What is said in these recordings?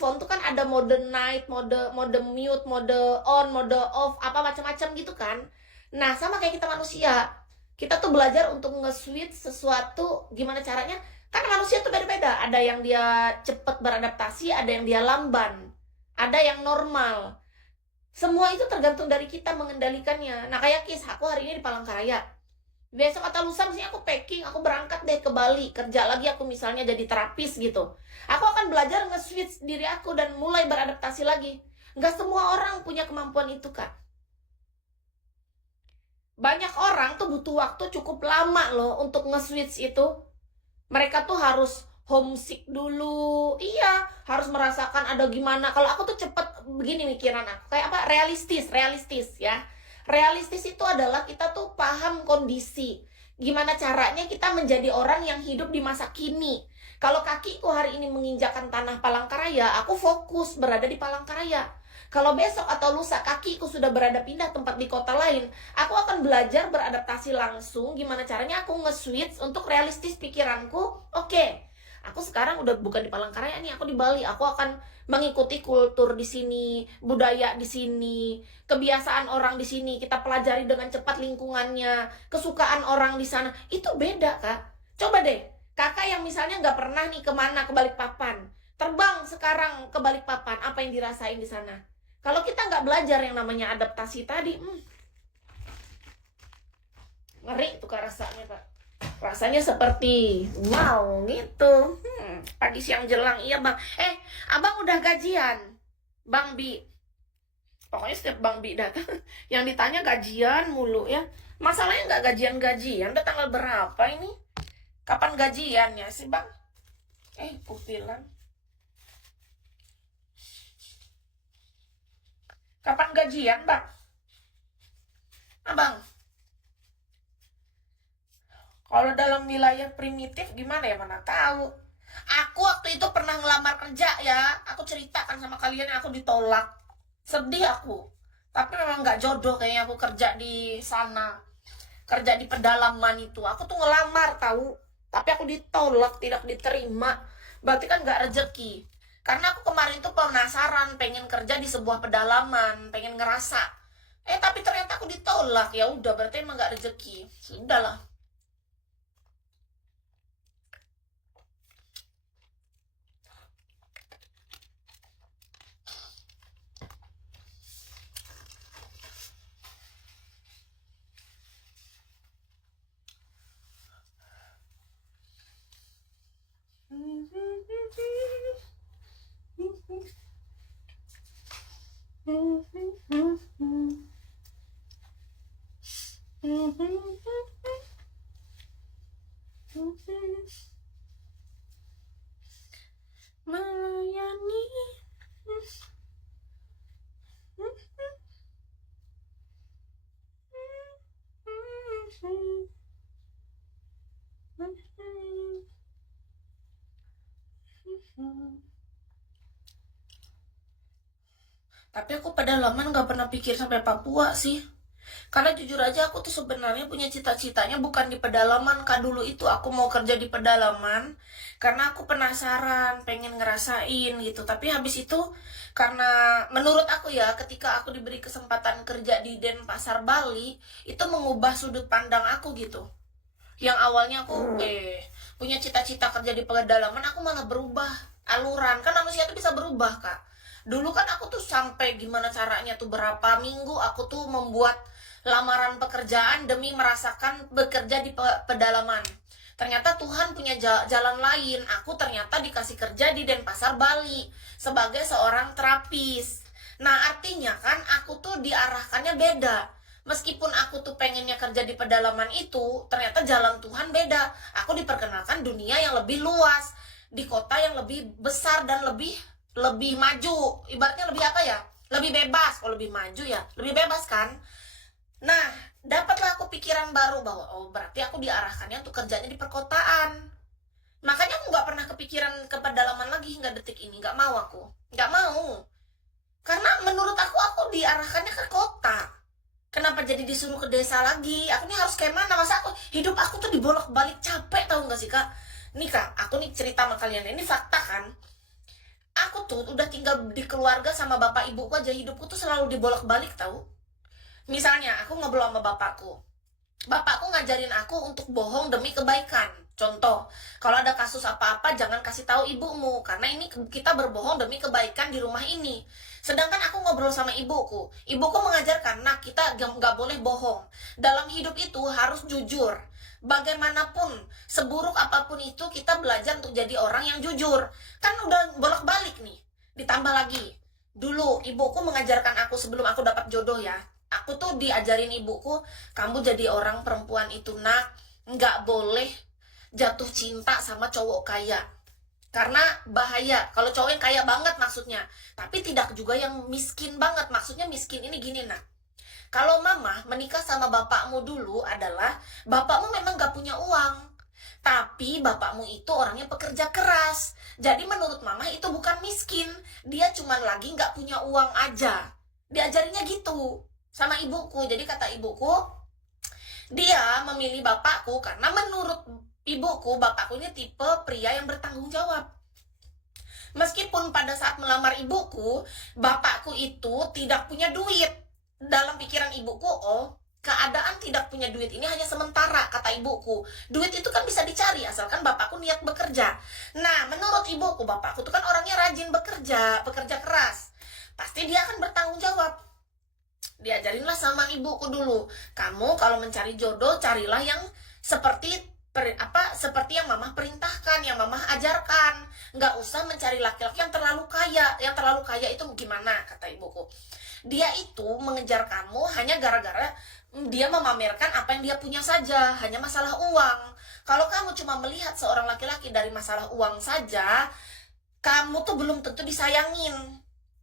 Phone tuh kan ada mode night, mode mute, mode on, mode off, apa macam-macam gitu kan. Nah, sama kayak kita manusia. Kita tuh belajar untuk nge-switch sesuatu gimana caranya. Karena manusia tuh beda-beda. Ada yang dia cepet beradaptasi, ada yang dia lamban. Ada yang normal. Semua itu tergantung dari kita mengendalikannya. Nah, kayak Kis, aku hari ini di Palangkaraya. Besok atau lusa misalnya aku packing, aku berangkat deh ke Bali, kerja lagi aku misalnya jadi terapis gitu. Aku akan belajar nge-switch diri aku dan mulai beradaptasi lagi. Nggak semua orang punya kemampuan itu, Kak. Banyak orang tuh butuh waktu cukup lama loh untuk nge-switch itu. Mereka tuh harus homesick dulu. Iya, harus merasakan ada gimana. Kalau aku tuh cepet begini mikiran aku. Kayak apa? Realistis, realistis ya. Realistis itu adalah kita tuh paham kondisi. Gimana caranya kita menjadi orang yang hidup di masa kini. Kalau kakiku hari ini menginjakan tanah Palangkaraya, aku fokus berada di Palangkaraya. Kalau besok atau lusa kakiku sudah berada pindah tempat di kota lain, aku akan belajar beradaptasi langsung gimana caranya aku nge-switch untuk realistis pikiranku. Oke, aku sekarang udah bukan di Palangkaraya nih, aku di Bali. Aku akan mengikuti kultur di sini, budaya di sini, kebiasaan orang di sini. Kita pelajari dengan cepat lingkungannya, kesukaan orang di sana. Itu beda, Kak. Coba deh, kakak yang misalnya nggak pernah nih kemana ke Balikpapan, terbang sekarang ke Balikpapan, apa yang dirasain di sana? Kalau kita nggak belajar yang namanya adaptasi tadi, ngeri tuh Kak rasanya, Pak. Rasanya seperti wow gitu. Pagi siang jelang, iya Bang. Abang udah gajian, Bang Bi. Pokoknya setiap Bang Bi datang, yang ditanya gajian mulu ya. Masalahnya nggak gajian-gajian, udah tanggal berapa ini? Kapan gajiannya sih Bang? Pupilan. Kapan gajian Bang? Abang, kalau dalam wilayah primitif gimana ya, mana tahu. Aku waktu itu pernah ngelamar kerja ya. Aku ceritakan sama kalian, aku ditolak. Sedih aku. Tapi memang nggak jodoh kayaknya aku kerja di sana. Kerja di pedalaman itu. Aku tuh ngelamar tahu. Tapi aku ditolak, tidak diterima. Berarti kan nggak rezeki. Karena aku kemarin tuh penasaran, pengen kerja di sebuah pedalaman, pengen ngerasa. Tapi ternyata aku ditolak. Ya udah, berarti emang nggak rezeki. Sudahlah. Melayani. Tapi aku pedalaman gak pernah pikir sampai Papua sih. Karena jujur aja aku tuh sebenarnya punya cita-citanya bukan di pedalaman. Kak, dulu itu aku mau kerja di pedalaman karena aku penasaran, pengen ngerasain gitu. Tapi habis itu karena menurut aku ya, ketika aku diberi kesempatan kerja di Denpasar Bali, itu mengubah sudut pandang aku gitu. Yang awalnya aku punya cita-cita kerja di pedalaman, aku malah berubah aluran. Kan manusia tuh bisa berubah, Kak. Dulu kan aku tuh sampai gimana caranya tuh berapa minggu aku tuh membuat lamaran pekerjaan demi merasakan bekerja di pedalaman. Ternyata Tuhan punya jalan lain. Aku ternyata dikasih kerja di Denpasar Bali sebagai seorang terapis. Nah, artinya kan aku tuh diarahkannya beda. Meskipun aku tuh pengennya kerja di pedalaman itu, ternyata jalan Tuhan beda. Aku diperkenalkan dunia yang lebih luas, di kota yang lebih besar dan lebih maju. Ibaratnya lebih apa ya? Lebih bebas. Kalau lebih maju ya, lebih bebas kan? Nah, dapatlah aku pikiran baru bahwa berarti aku diarahkannya untuk kerjanya di perkotaan. Makanya aku nggak pernah kepikiran ke pedalaman lagi hingga detik ini. Nggak mau aku. Nggak mau. Karena menurut aku diarahkannya ke kota. Kenapa jadi disuruh ke desa lagi? Aku nih harus kayak mana? Masa hidup aku tuh dibolak-balik capek, tahu nggak sih Kak? Nih Kak, aku nih cerita sama kalian. Ini fakta kan? Aku tuh udah tinggal di keluarga sama bapak ibuku aja, hidupku tuh selalu dibolak-balik tahu. Misalnya aku ngobrol sama bapakku, bapakku ngajarin aku untuk bohong demi kebaikan. Contoh, kalau ada kasus apa-apa jangan kasih tahu ibumu karena ini kita berbohong demi kebaikan di rumah ini. Sedangkan aku ngobrol sama ibuku mengajarkan, nah kita nggak boleh bohong. Dalam hidup itu harus jujur. Bagaimanapun, seburuk apapun itu kita belajar untuk jadi orang yang jujur. Kan udah bolak-balik nih. Ditambah lagi, dulu ibuku mengajarkan aku sebelum aku dapat jodoh ya. Aku tuh diajarin ibuku, kamu jadi orang perempuan itu nak, nggak boleh jatuh cinta sama cowok kaya. Karena bahaya, kalau cowok yang kaya banget maksudnya. Tapi tidak juga yang miskin banget, maksudnya miskin ini gini nak. Kalau mama menikah sama bapakmu dulu adalah, bapakmu memang gak punya uang. Tapi bapakmu itu orangnya pekerja keras. Jadi menurut mama itu bukan miskin. Dia cuma lagi gak punya uang aja. Diajarinnya gitu sama ibuku. Jadi kata ibuku, dia memilih bapakku karena menurut ibuku, bapakku ini tipe pria yang bertanggung jawab. Meskipun pada saat melamar ibuku, bapakku itu tidak punya duit. Dalam pikiran ibuku, oh keadaan tidak punya duit ini hanya sementara, kata ibuku. Duit itu kan bisa dicari asalkan bapakku niat bekerja. Nah, menurut ibuku, bapakku itu kan orangnya rajin bekerja, pekerja keras. Pasti dia akan bertanggung jawab. Diajarinlah sama ibuku dulu, kamu kalau mencari jodoh carilah yang seperti seperti yang mama perintahkan, yang mama ajarkan. Nggak usah mencari laki-laki yang terlalu kaya. Yang terlalu kaya itu gimana, kata ibuku. Dia itu mengejar kamu hanya gara-gara dia memamerkan apa yang dia punya saja, hanya masalah uang. Kalau kamu cuma melihat seorang laki-laki dari masalah uang saja, kamu tuh belum tentu disayangin.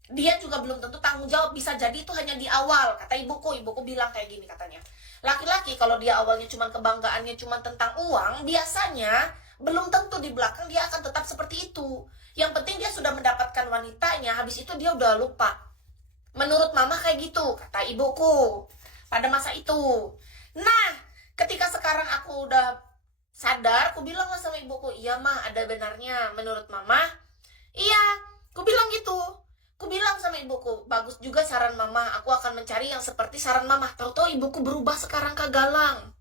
Dia juga belum tentu tanggung jawab, bisa jadi itu hanya di awal, kata ibuku. Ibuku bilang kayak gini katanya. Laki-laki kalau dia awalnya cuma kebanggaannya cuma tentang uang, biasanya belum tentu di belakang dia akan tetap seperti itu. Yang penting dia sudah mendapatkan wanitanya, habis itu dia udah lupa. Menurut mama kayak gitu, kata ibuku pada masa itu. Nah, ketika sekarang aku udah sadar, aku bilang lah sama ibuku, iya mah ada benarnya menurut mama. Iya, aku bilang gitu. Aku bilang sama ibuku, bagus juga saran mama, aku akan mencari yang seperti saran mama. Tahu-tahu ibuku berubah sekarang ke Galang.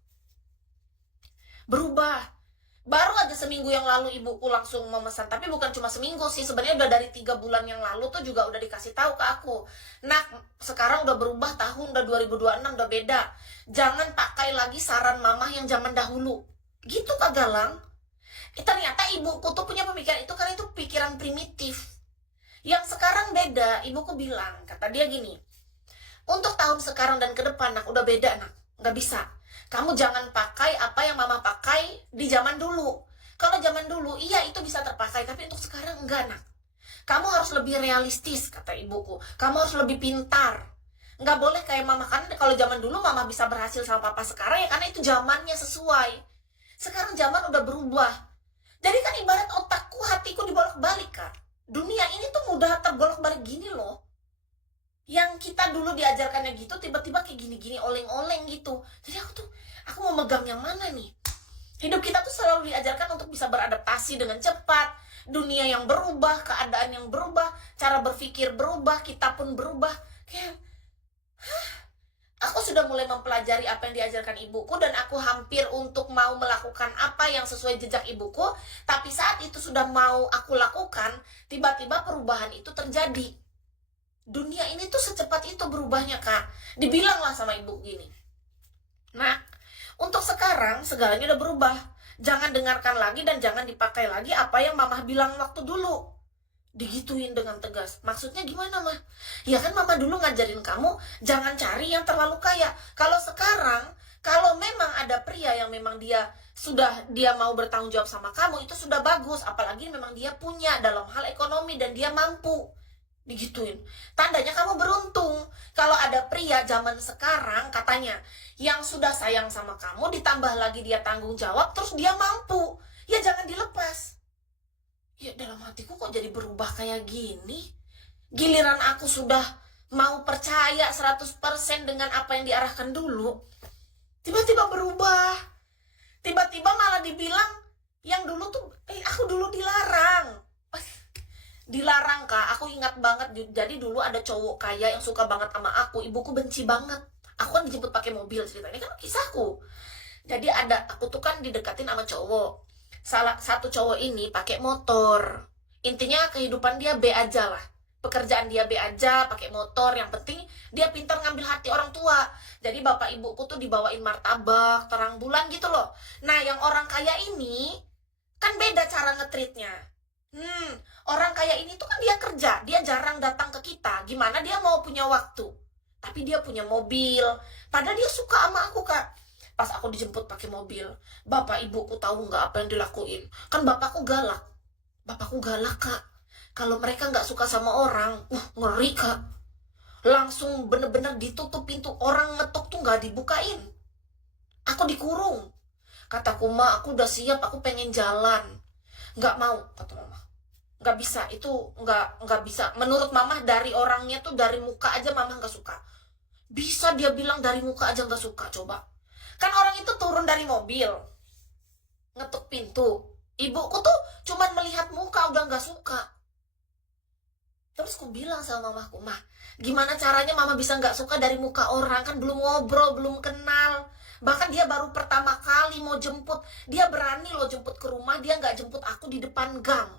Berubah. Baru aja seminggu yang lalu ibuku langsung memesan, tapi bukan cuma seminggu sih, sebenarnya udah dari 3 bulan yang lalu tuh juga udah dikasih tahu ke aku. Nah, sekarang udah berubah tahun, udah 2026, udah beda. Jangan pakai lagi saran mama yang zaman dahulu. Gitu Kak Galang. Ternyata ibuku tuh punya pemikiran itu karena itu pikiran primitif. Yang sekarang beda, ibuku bilang, kata dia gini, untuk tahun sekarang dan ke depan, nak, udah beda, nak. Nggak bisa. Kamu jangan pakai apa yang mama pakai di zaman dulu. Kalau zaman dulu, iya itu bisa terpakai, tapi untuk sekarang enggak, nak. Kamu harus lebih realistis, kata ibuku. Kamu harus lebih pintar. Nggak boleh kayak mama, kan kalau zaman dulu mama bisa berhasil sama papa sekarang ya karena itu zamannya sesuai. Sekarang zaman udah berubah. Jadi kan ibarat otakku, hatiku dibolak-balik, Kak. Dunia ini tuh mudah terbolak-balik gini loh. Yang kita dulu diajarkannya gitu, tiba-tiba kayak gini-gini, oleng-oleng gitu. Jadi aku mau megang yang mana nih? Hidup kita tuh selalu diajarkan untuk bisa beradaptasi dengan cepat. Dunia yang berubah, keadaan yang berubah, cara berpikir berubah, kita pun berubah. Kayak, aku sudah mulai mempelajari apa yang diajarkan ibuku dan aku hampir untuk mau melakukan apa yang sesuai jejak ibuku. Tapi saat itu sudah mau aku lakukan, tiba-tiba perubahan itu terjadi. Dunia ini tuh secepat itu berubahnya, Kak. Dibilanglah sama ibu gini, nah, untuk sekarang segalanya udah berubah. Jangan dengarkan lagi dan jangan dipakai lagi apa yang mama bilang waktu dulu. Digituin dengan tegas. Maksudnya gimana, mah? Ya kan mama dulu ngajarin kamu jangan cari yang terlalu kaya. Kalau sekarang, kalau memang ada pria yang memang dia mau bertanggung jawab sama kamu, itu sudah bagus. Apalagi memang dia punya dalam hal ekonomi dan dia mampu. Digituin. Tandanya kamu beruntung. Kalau ada pria zaman sekarang katanya yang sudah sayang sama kamu, ditambah lagi dia tanggung jawab, terus dia mampu, ya jangan dilepas. Ya dalam hatiku kok jadi berubah kayak gini. Giliran aku sudah mau percaya 100% dengan apa yang diarahkan dulu, tiba-tiba berubah. Tiba-tiba malah dibilang yang dulu tuh aku dulu dilarang. Dilarang kak, aku ingat banget. Jadi dulu ada cowok kaya yang suka banget sama aku, ibuku benci banget. Aku kan dijemput pakai mobil, ceritanya kan kisahku. Jadi aku tuh kan didekatin sama cowok. Salah satu cowok ini pakai motor. Intinya kehidupan dia B aja lah. Pekerjaan dia B aja, pakai motor. Yang penting dia pintar ngambil hati orang tua. Jadi bapak ibuku tuh dibawain martabak, terang bulan gitu loh. Nah, yang orang kaya ini kan beda cara ngetritnya. Hmm, orang kaya ini tuh kan dia kerja, dia jarang datang ke kita. Gimana dia mau punya waktu? Tapi dia punya mobil. Padahal dia suka sama aku, Kak. Pas aku dijemput pakai mobil, bapak ibuku tahu nggak apa yang dilakuin? Kan bapakku galak. Bapakku galak, Kak. Kalau mereka nggak suka sama orang, ngeri, Kak. Langsung bener-bener ditutup pintu. Orang ngetuk tuh nggak dibukain. Aku dikurung. Kataku, Ma, aku udah siap, aku pengen jalan. Nggak mau, kata mama. Nggak bisa, itu nggak bisa. Menurut mama dari orangnya tuh, dari muka aja mama nggak suka. Bisa dia bilang dari muka aja nggak suka, coba. Kan orang itu turun dari mobil, ngetuk pintu. Ibuku tuh cuman melihat muka udah nggak suka. Terus aku bilang sama mamaku, Mah, gimana caranya mama bisa nggak suka dari muka orang? Kan belum ngobrol, belum kenal. Bahkan dia baru pertama kali mau jemput. Dia berani loh jemput ke rumah, dia nggak jemput aku di depan gang.